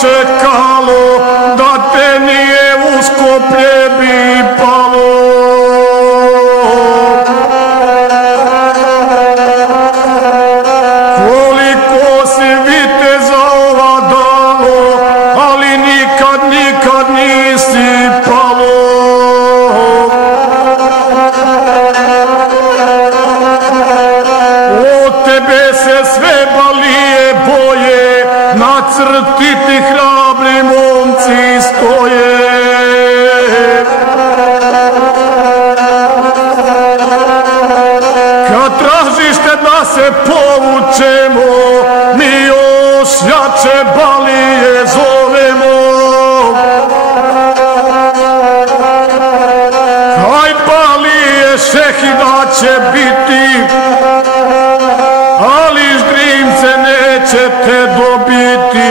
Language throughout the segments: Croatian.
čekalo, da te nije u Skoplje bi palo. Koliko si vitezova dalo, ali nikad nisi palo. Od tebe se sve balije boje, na crti ti hrabri momci stoje. Kad tražište da se povučemo, mi još jače balije zovemo. Kaj balije šehida će biti, ali Ždrimce nećete dobiti.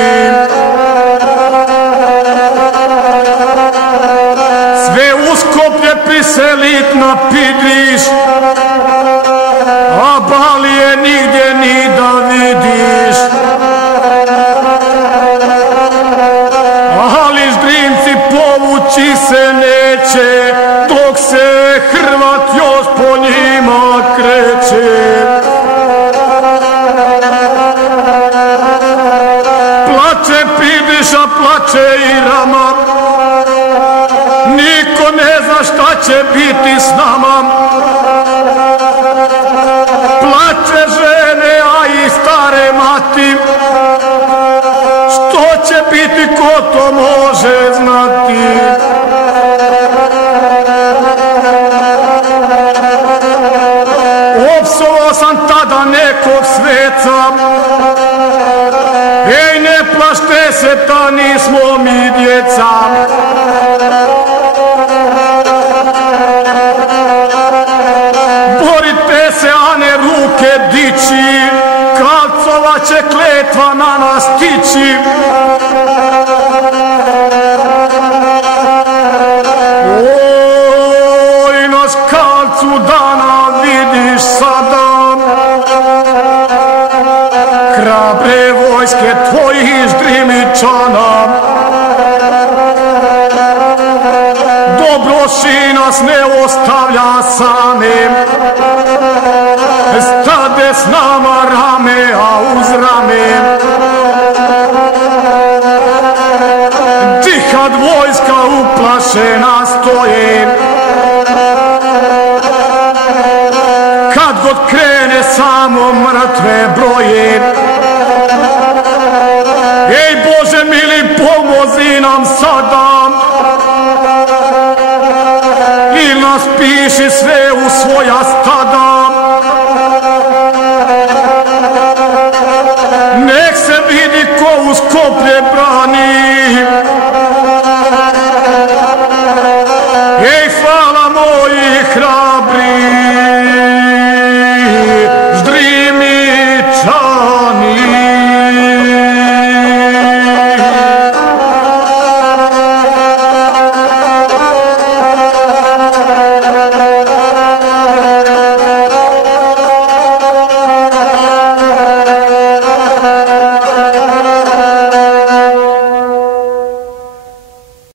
Sve u Skoplje priselit na Pidriš, a balije nigdje ni da vidiš. Ali Ždrimci povući se neće, dok se Hrvat još po njima kreće. Plače Pidriša, plače i Rama, niko ne zna šta će biti s nama. Plače žene, a i stare mati, što će biti, ko to može znati. Opsovao sam tada nekog sveca, ej ne plašte se, ta nismo mi djeca. Borite se, a ne ruke dići, Kalcova će kletva na nas tići. Oj, naš Kalcu dana vidiš sada, hrabre vojske tvojih Ždrimičana. Dobroši nas ne ostavlja same, stade s nama rame, a uz rame. Džihad vojska uplašena stoje, kad god krene samo mrtve broje. Ej Bože mili, pomozi nam sada, il nas piši sve u svoja stada.